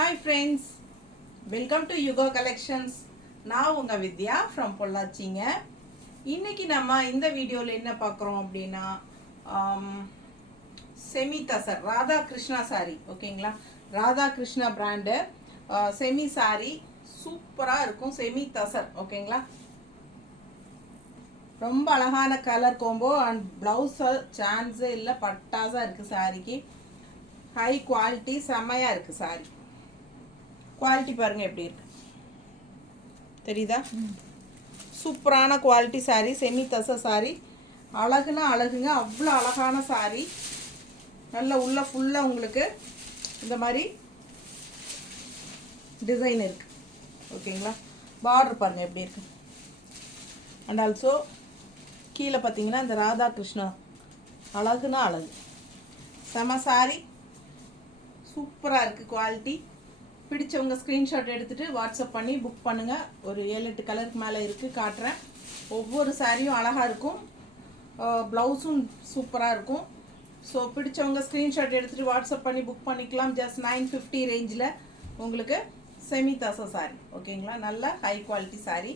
Hi friends, welcome to Yugo Collections. நான் உங்க வித்யா from பொள்ளாச்சிங்க. இன்னைக்கு நம்ம இந்த வீடியோல என்ன பார்க்குறோம் அப்படின்னா செமி தசர் ராதா கிருஷ்ணா சாரி ஓகேங்களா. Radha Krishna brand semi sorry சூப்பராக இருக்கும். செமி தசர் ஓகேங்களா. ரொம்ப அழகான கலர் கோம்போ அண்ட் ப்ளவுஸு சான்ஸே இல்லை, பட்டாஸாக இருக்குது சாரிக்கு. ஹை குவாலிட்டி செம்மையாக இருக்குது சாரி. குவாலிட்டி பாருங்கள் எப்படி இருக்கு தெரியுதா? சூப்பரான குவாலிட்டி சாரீ, செமி தச சாரீ. அழகுனா அழகுங்க, அவ்வளோ அழகான சாரீ. நல்ல உள்ள ஃபுல்லாக உங்களுக்கு இந்த மாதிரி டிசைன் இருக்கு ஓகேங்களா. பார்டர் பாருங்கள் எப்படி இருக்கு. அண்ட் ஆல்சோ கீழே பார்த்தீங்கன்னா இந்த ராதா கிருஷ்ணா அழகுனா அழகு. செம சாரீ சூப்பராக இருக்குது குவாலிட்டி. பிடிச்சவங்க ஸ்க்ரீன்ஷாட் எடுத்துகிட்டு வாட்ஸ்அப் பண்ணி புக் பண்ணுங்கள். ஒரு 7-8 கலருக்கு மேலே இருக்குது, காட்டுறேன். ஒவ்வொரு சாரியும் அழகாக இருக்கும், ப்ளவுஸும் சூப்பராக இருக்கும். ஸோ பிடிச்சவங்க ஸ்க்ரீன்ஷாட் எடுத்துகிட்டு வாட்ஸ்அப் பண்ணி புக் பண்ணிக்கலாம். ஜஸ்ட் 950 ரேஞ்சில் உங்களுக்கு செமி தச சாரி ஓகேங்களா. நல்ல ஹை குவாலிட்டி சாரி.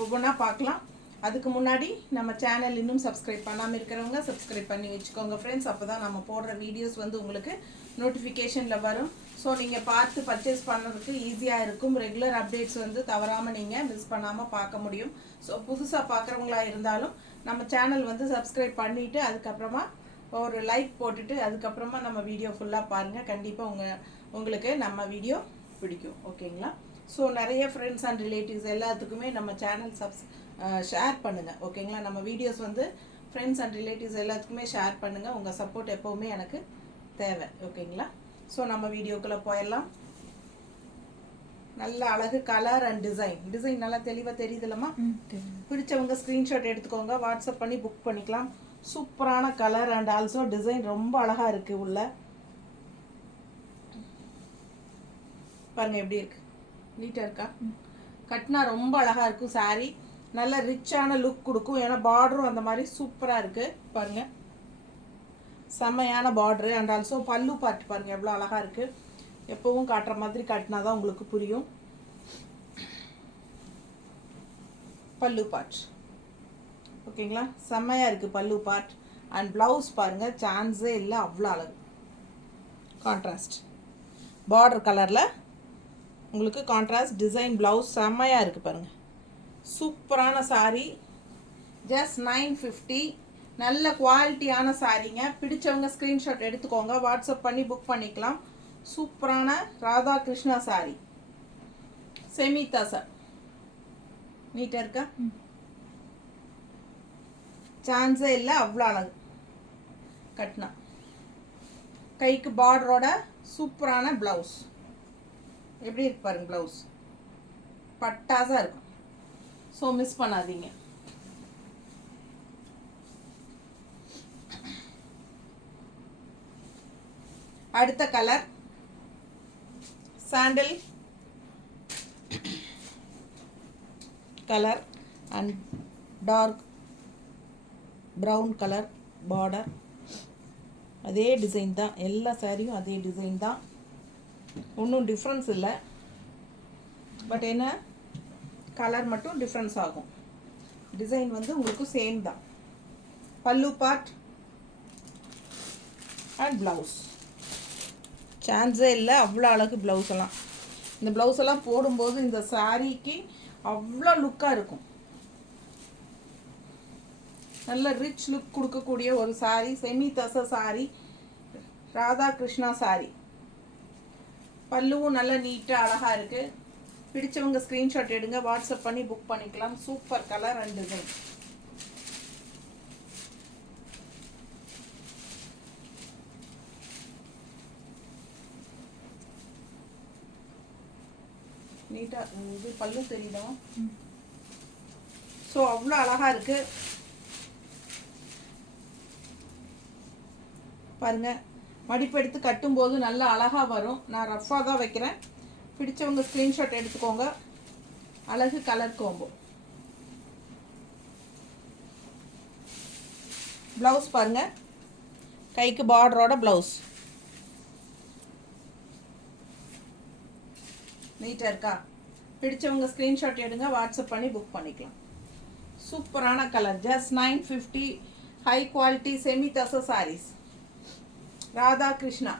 ஒவ்வொன்றா பார்க்கலாம். அதுக்கு முன்னாடி நம்ம சேனல் இன்னும் சப்ஸ்கிரைப் பண்ணாமல் இருக்கிறவங்க சப்ஸ்கிரைப் பண்ணி வச்சுக்கோங்க ஃப்ரெண்ட்ஸ். அப்போ தான் நம்ம போடுற வீடியோஸ் வந்து உங்களுக்கு நோட்டிஃபிகேஷனில் வரும். ஸோ நீங்கள் பார்த்து பர்ச்சேஸ் பண்ணுறதுக்கு ஈஸியாக இருக்கும். ரெகுலர் அப்டேட்ஸ் வந்து தவறாமல் நீங்கள் மிஸ் பண்ணாமல் பார்க்க முடியும். ஸோ புதுசாக பார்க்குறவங்களா இருந்தாலும் நம்ம சேனல் வந்து சப்ஸ்கிரைப் பண்ணிவிட்டு அதுக்கப்புறமா ஒரு லைக் போட்டுட்டு அதுக்கப்புறமா நம்ம வீடியோ ஃபுல்லாக பாருங்கள். கண்டிப்பாக உங்களுக்கு நம்ம வீடியோ பிடிக்கும் ஓகேங்களா. ஸோ நிறைய ஃப்ரெண்ட்ஸ் அண்ட் ரிலேட்டிவ்ஸ் எல்லாத்துக்குமே நம்ம சேனல் ஷேர் பண்ணுங்கள் ஓகேங்களா. நம்ம வீடியோஸ் வந்து ஃப்ரெண்ட்ஸ் அண்ட் ரிலேட்டிவ்ஸ் எல்லாத்துக்குமே ஷேர் பண்ணுங்கள். உங்கள் சப்போர்ட் எப்போவுமே எனக்கு தேவை ஓகேங்களா. ஸோ நம்ம வீடியோக்குள்ளே போயிடலாம். நல்ல அழகு கலர் அண்ட் டிசைன் நல்லா தெளிவாக தெரியுதுல்லம்மா. பிடிச்சவங்க ஸ்க்ரீன்ஷாட் எடுத்துக்கோங்க, வாட்ஸ்அப் பண்ணி புக் பண்ணிக்கலாம். சூப்பரான கலர் அண்ட் ஆல்சோ டிசைன் ரொம்ப அழகாக இருக்குது. உள்ள பாருங்கள் எப்படி இருக்கு, நீட்டாக இருக்கா. கட்டினா ரொம்ப அழகாக இருக்கும் சாரீ. நல்ல ரிச்சான லுக் கொடுக்கும். ஏன்னா பார்டரும் அந்த மாதிரி சூப்பராக இருக்குது பாருங்கள். செம்மையான பார்டரு அண்ட் ஆல்சோ பல்லு பார்ட் பாருங்கள் எவ்வளோ அழகாக இருக்குது. எப்போவும் காட்டுற மாதிரி காட்டினா தான் உங்களுக்கு புரியும். பல்லு பார்ட் ஓகேங்களா, செம்மையாக இருக்குது பல்லு பார்ட். அண்ட் ப்ளவுஸ் பாருங்கள் சான்ஸே இல்லை, அவ்வளோ அழகு. கான்ட்ராஸ்ட் பார்டர் கலரில் உங்களுக்கு கான்ட்ராஸ்ட் டிசைன் ப்ளவுஸ் செம்மையாக இருக்குது பாருங்கள். சூப்பரான சாரீ. ஜஸ்ட் 950. நல்ல குவாலிட்டியான சாரீங்க. பிடிச்சவங்க ஸ்க்ரீன்ஷாட் எடுத்துக்கோங்க, வாட்ஸ்அப் பண்ணி புக் பண்ணிக்கலாம். சூப்பரான ராதா கிருஷ்ணா சாரீ, செமி தச. நீட்டாக இருக்கா, சான்ஸே இல்லை, அவ்வளோ அழகு. கட்டினா கைக்கு பார்டரோட சூப்பரான ப்ளவுஸ் எப்படி இருக்கு பாருங்க. ப்ளவுஸ் பட்டாசாக இருக்கும். ஸோ மிஸ் பண்ணாதீங்க. அடுத்த colour sandal colour and dark brown colour border. அதே டிசைன் தான், எல்லா சாரியும் அதே டிசைன் தான், ஒன்றும் டிஃப்ரென்ஸ் இல்லை. பட் என்ன கலர் மட்டும் டிஃப்ரென்ஸ் ஆகும். டிசைன் வந்து உங்களுக்கு சேம் தான். பல்லு பார்ட் அண்ட் ப்ளவுஸ் சான்ஸே இல்லை, அவ்வளோ அழகு ப்ளவுஸ் எல்லாம். இந்த ப்ளவுஸ் எல்லாம் போடும்போது இந்த சாரீக்கு அவ்வளோ லுக்காக இருக்கும். நல்ல ரிச் லுக் கொடுக்கக்கூடிய ஒரு சாரீ, செமி தச சாரீ, ராதா கிருஷ்ணா சாரீ. பல்லுவும் நல்ல நீட்டாக அழகாக இருக்குது. பிடிச்சவங்க ஸ்க்ரீன்ஷாட் எடுங்க, வாட்ஸ்அப் பண்ணி புக் பண்ணிக்கலாம். Super colour and design. நீட்டாக இது பல்லு தெரியுதா? ஸோ அவ்வளோ அழகாக இருக்குது பாருங்கள். மடிப்பு எடுத்து கட்டும்போது நல்லா அழகாக வரும். நான் ரஃப்பாக தான் வைக்கிறேன். பிடிச்சவங்க ஸ்க்ரீன்ஷாட் எடுத்துக்கோங்க. அழகு கலர் கோம்போ. ப்ளவுஸ் பாருங்கள், கைக்கு பார்டரோட ப்ளவுஸ். நீட்டாக இருக்கா? பிடிச்சவங்க ஸ்க்ரீன்ஷாட் எடுங்க, வாட்ஸ்அப் பண்ணி புக் பண்ணிக்கலாம். சூப்பரான colour, just 950. High quality semi தச சாரீஸ். ராதா கிருஷ்ணா,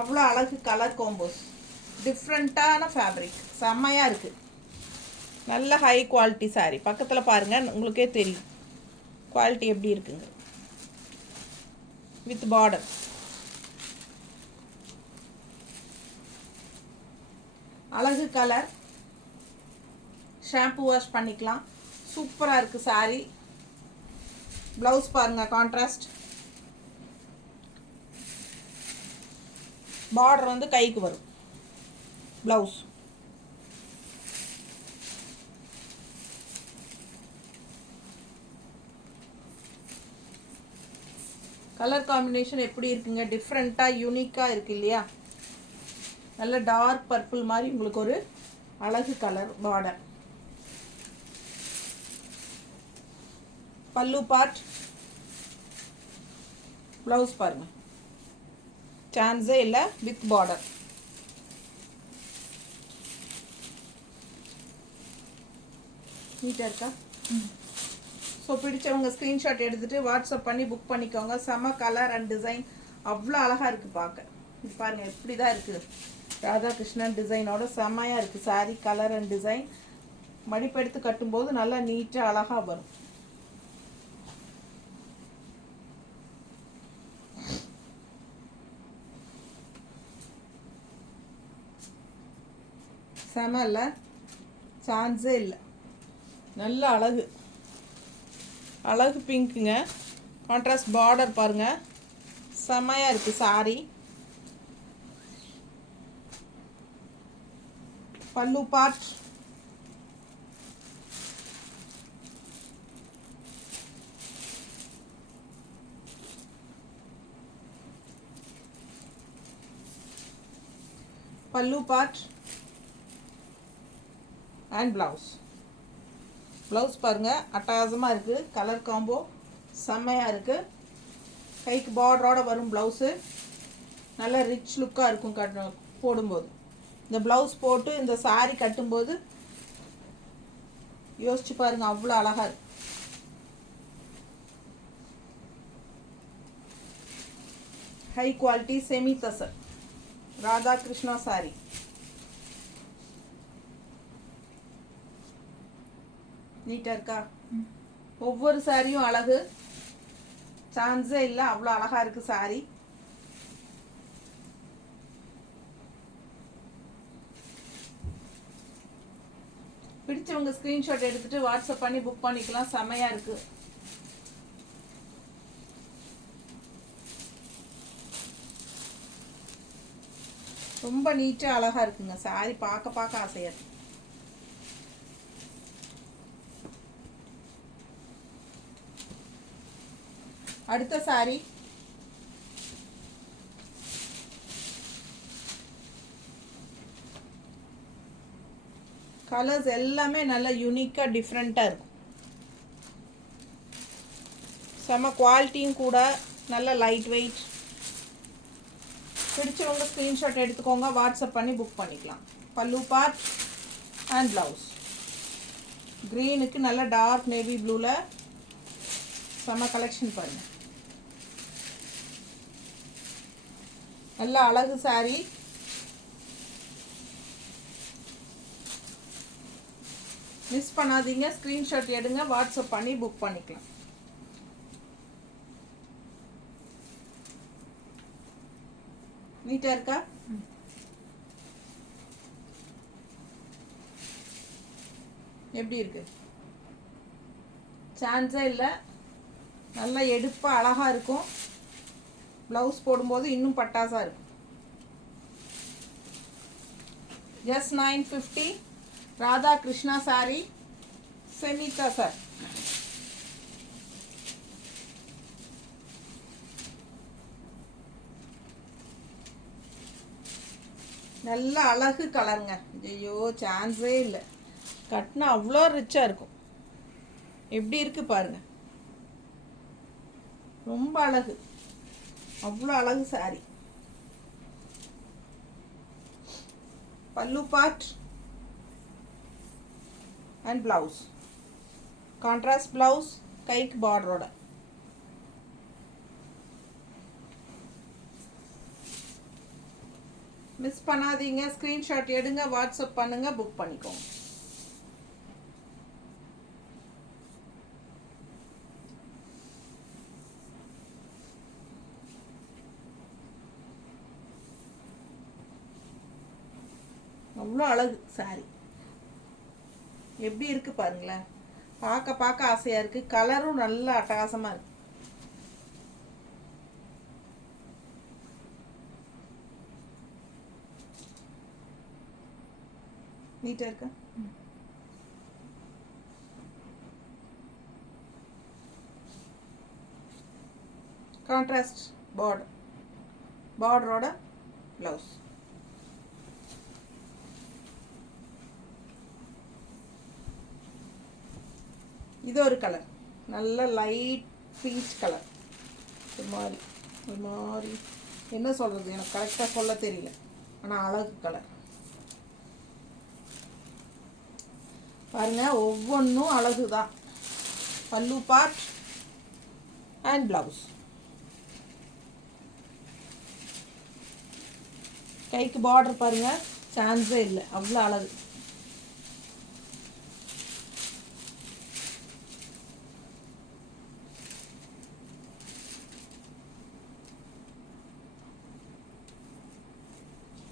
அவ்வளோ அழகு கலர் காம்போஸ், டிஃப்ரெண்ட்டான ஃபேப்ரிக், செம்மையாக இருக்குது. நல்ல ஹை குவாலிட்டி சாரீ. பக்கத்தில் பாருங்கள், உங்களுக்கே தெரியும் குவாலிட்டி எப்படி இருக்குங்க. வித் பார்டர், அழகு கலர், ஷாம்பு வாஷ் பண்ணிக்கலாம். சூப்பராக இருக்குது சாரீ. ப்ளவுஸ் பாருங்கள், கான்ட்ராஸ்ட் பார்டர் வந்து கைக்கு வரும். ப்ளவுஸ் கலர் காம்பினேஷன் எப்படி இருக்குங்க? டிஃப்ரெண்ட்டாக யூனிக்காக இருக்குது இல்லையா? நல்ல டார்க் பர்பிள் மாதிரி உங்களுக்கு ஒரு அழகு கலர் பார்டர். பல்லு பார்ட், ப்ளவுஸ் பாருங்கள், சான்ஸே இல்லை, வித் பார்டர். நீட்டாக இருக்கா? ஸோ பிடிச்சவங்க ஸ்க்ரீன்ஷாட் எடுத்துகிட்டு வாட்ஸ்அப் பண்ணி புக் பண்ணிக்கோங்க. செம கலர் அண்ட் டிசைன், அவ்வளோ அழகாக இருக்குது பார்க்க. இது பாருங்கள் எப்படி தான் இருக்குது, ராதாகிருஷ்ணன் டிசைனோட செம்மையாக இருக்குது சாரீ. கலர் அண்ட் டிசைன் மடிப்பெடுத்து கட்டும்போது நல்லா நீட்டாக அழகாக வரும். செம இல்லை, சான்ஸே இல்லை. நல்ல அழகு அழகு பிங்க்குங்க. கான்ட்ராஸ்ட் பார்டர் பாருங்கள், செம்மையாக இருக்குது சாரீ. பல்லு பார்ட், பல்லு பார்ட் அண்ட் ப்ளவுஸ். ப்ளவுஸ் பாருங்கள், அட்டகாசமாக இருக்குது. கலர் காம்போ செம்மையாக இருக்குது. கைக்கு பார்டரோடு வரும் ப்ளவுஸு. நல்ல ரிச் லுக்காக இருக்கும் போடும்போது. இந்த ப்ளவுஸ் போட்டு இந்த சாரீ கட்டும்போது யோசிச்சு பாருங்கள், அவ்வளோ அழகாக இருக்கு. High quality semi tussar Radha Krishna sari. நீட்டாக இருக்கா? ஒவ்வொரு சாரியும் அழகு, சான்ஸே இல்லை, அவ்வளோ அழகாக இருக்குது சாரீ. பிடிச்சவங்க ஸ்க்ரீன்ஷாட் எடுத்துகிட்டு வாட்ஸ்அப் பண்ணி புக் பண்ணிக்கலாம். செமையாக இருக்குது. ரொம்ப நீட்டாக அழகாக இருக்குங்க சாரீ. பார்க்க பார்க்க ஆசையாக இருக்கு. அடுத்த சாரீ கலர்ஸ் எல்லாமே நல்ல யூனிக்காக டிஃப்ரெண்ட்டாக இருக்கும். செம குவாலிட்டியும் கூட, நல்ல லைட் வெயிட். பிடிச்சவங்க ஸ்க்ரீன்ஷாட் எடுத்துக்கோங்க, வாட்ஸ்அப் பண்ணி புக் பண்ணிக்கலாம். பல்லு பார்ட் அண்ட் ப்ளவுஸ். க்ரீனுக்கு நல்ல டார்க் நேவி ப்ளூவில் செம கலெக்ஷன் பாருங்கள். நல்ல அழகு சாரீ. மிஸ் பண்ணாதீங்க, ஸ்க்ரீன்ஷாட் எடுங்க, வாட்ஸ்அப் பண்ணி புக் பண்ணிக்கலாம். நீட்டாக இருக்கா? எப்படி இருக்கு? சான்ஸே இல்லை, நல்லா எடுப்பாக அழகாக இருக்கும். ப்ளவுஸ் போடும்போது இன்னும் பட்டாசாக இருக்கும். ஜஸ்ட் 950 ராதா கிருஷ்ணா சாரீ, செமிதா சார். நல்ல அழகு கலருங்க. ஐயோ சான்ஸே இல்லை, கட்டினா அவ்வளோ ரிச்சாக இருக்கும். எப்படி இருக்குது பாருங்கள், ரொம்ப அழகு, அவ்வளோ அழகு சாரி. பல்லு part and blouse. Contrast blouse, கைக்கு பார்டரோட. மிஸ் பண்ணாதீங்க, ஸ்க்ரீன்ஷாட் எடுங்க, வாட்ஸ்அப் பண்ணுங்க, புக் பண்ணிக்கோங்க. அவ்வளோ அழகு சாரி. எப்படி இருக்கு பாருங்களேன், பார்க்க பார்க்க ஆசையாக இருக்குது. கலரும் நல்ல அட்டகாசமாக இருக்கு. நீட்டாக இருக்கா? கான்ட்ராஸ்ட் பார்டரோட ப்ளவுஸ். இது ஒரு கலர், நல்ல லைட் பீச் கலர். ஒரு மாதிரி என்ன சொல்கிறது, எனக்கு கரெக்டாக சொல்ல தெரியல, ஆனால் அழகு கலர் பாருங்க. ஒவ்வொன்றும் அழகு தான். பல்லு பார்ட் அண்ட் ப்ளவுஸ். கைக்கு பார்டர் பாருங்க, சான்ஸே இல்லை, அவ்வளோ அழகு.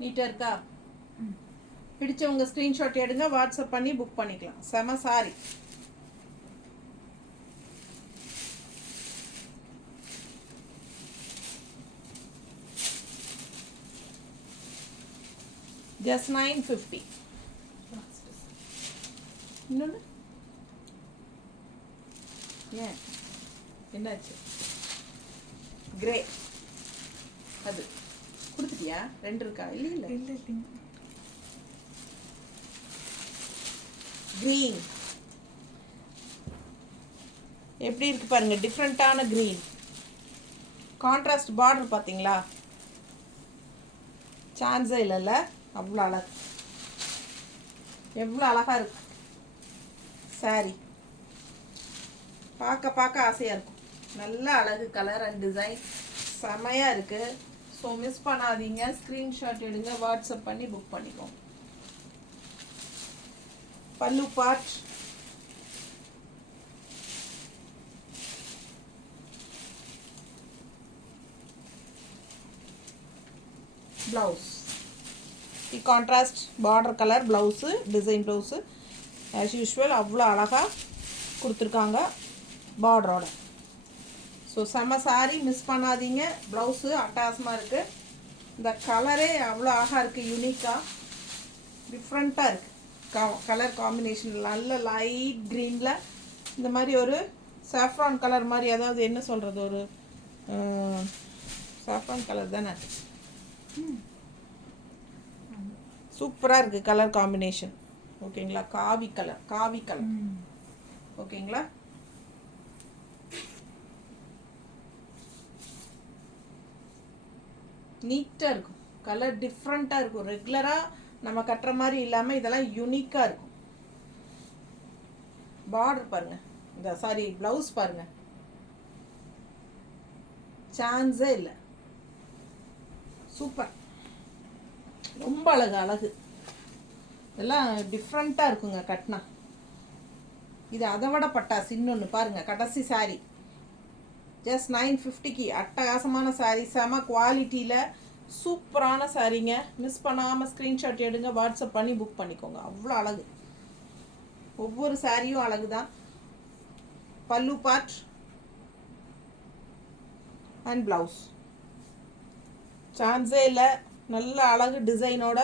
நீட்டாக இருக்கா? பிடிச்சவங்க ஸ்க்ரீன்ஷாட் எடுங்க, வாட்ஸ்அப் பண்ணி புக் பண்ணிக்கலாம். செம சாரி. ஜஸ்ட் 950. இன்னொன்று ஏன் என்னாச்சு? கிரே அது கொடுத்துட்டியா? 2 இருக்கா? இல்லை க்ரீன் எப்படி இருக்கு பாருங்க, டிஃப்ரெண்ட்டான க்ரீன். கான்ட்ராஸ்ட் பார்டர் பார்த்தீங்களா? சான்ஸே இல்லைல்ல, அவ்வளோ அழகு. எவ்வளோ அழகாக இருக்கு சாரி. பார்க்க பார்க்க ஆசையாக இருக்கும். நல்ல அழகு கலர் அண்ட் டிசைன் செமையாக இருக்குது. ஸோ மிஸ் பண்ணாதீங்க, ஸ்க்ரீன்ஷாட் எடுங்க, வாட்ஸ்அப் பண்ணி புக் பண்ணிக்கோங்க. பல்லு part blouse. Contrast border colour blouse, design blouse as usual அவ்வளோ அழகாக கொடுத்துருக்காங்க பார்டரோட. ஸோ செம்ம சாரி, மிஸ் பண்ணாதீங்க. ப்ளவுஸு அட்டகாசமாக இருக்குது. இந்த கலரே அவ்வளோ அழகாக இருக்குது, யூனிக்காக டிஃப்ரெண்ட்டாக இருக்குது. கலர் காம்பினேஷன் நல்ல லைட் க்ரீனில் இந்த மாதிரி ஒரு சாஃப்ரான் கலர் மாதிரி, அதாவது என்ன சொல்கிறது, ஒரு சாஃப்ரான் கலர் தானே. சூப்பராக இருக்குது கலர் காம்பினேஷன். ஓகேங்களா? காவி கலர் ஓகேங்களா? நீட்டாக இருக்கும், கலர் டிஃப்ரெண்ட்டாக இருக்கும். ரெகுலராக நம்ம கட்டுற மாதிரி இல்லாமல் இதெல்லாம் யூனிக்காக இருக்கும். பார்டர் பாருங்கள், இந்த சாரி ப்ளவுஸ் பாருங்கள், சான்ஸே இல்லை. சூப்பர், ரொம்ப அழகு. இதெல்லாம் டிஃப்ரெண்ட்டாக இருக்குங்க கட்டினா. இது அதை விட பட்டாசு இன்னொன்று பாருங்கள். கடைசி சாரி ஜஸ்ட் 950க்கு அட்டகாசமான சாரீ, செம குவாலிட்டியில் சூப்பரான சாரீங்க. மிஸ் பண்ணாமல் ஸ்க்ரீன்ஷாட் எடுங்க, வாட்ஸ்அப் பண்ணி புக் பண்ணிக்கோங்க. அவ்வளோ அழகு, ஒவ்வொரு சாரியும் அழகு தான். பல்லு பார்ட் அண்ட் ப்ளவுஸ் சான்ஸே இல்லை, நல்ல அழகு டிசைனோட.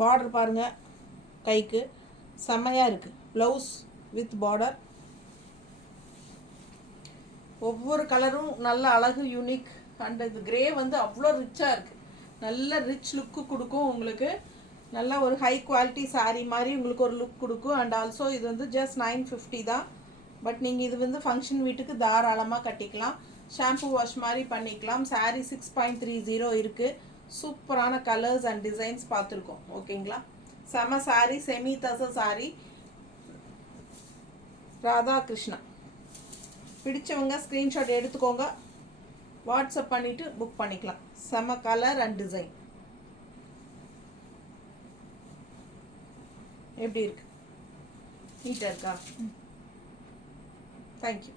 பார்டர் பாருங்கள், கைக்கு செம்மையாக இருக்குது. Blouse with border. ஒவ்வொரு கலரும் நல்ல அழகு, யூனிக். அண்ட் இது கிரே வந்து அவ்வளோ ரிச்சாக இருக்குது, நல்ல ரிச் லுக்கு கொடுக்கும் உங்களுக்கு. நல்ல ஒரு ஹை குவாலிட்டி சாரீ மாதிரி உங்களுக்கு ஒரு லுக் கொடுக்கும். அண்ட் ஆல்சோ இது வந்து ஜஸ்ட் 950 தான். பட் நீங்கள் இது வந்து ஃபங்க்ஷன் வீட்டுக்கு தாராளமாக கட்டிக்கலாம். ஷாம்பு வாஷ் மாதிரி பண்ணிக்கலாம். சாரீ 6.30 இருக்குது. சூப்பரான கலர்ஸ் அண்ட் டிசைன்ஸ் பார்த்துருக்கோம். ஓகேங்களா? செம சாரி, செமி தச சாரி, ராதாகிருஷ்ணா. பிடிச்சவங்க ஸ்க்ரீன்ஷாட் எடுத்துக்கோங்க, வாட்ஸ்அப் பண்ணிவிட்டு புக் பண்ணிக்கலாம். செம கலர் அண்ட் டிசைன் எப்படி இருக்கு? நீட்டாக இருக்கா? தேங்க்யூ.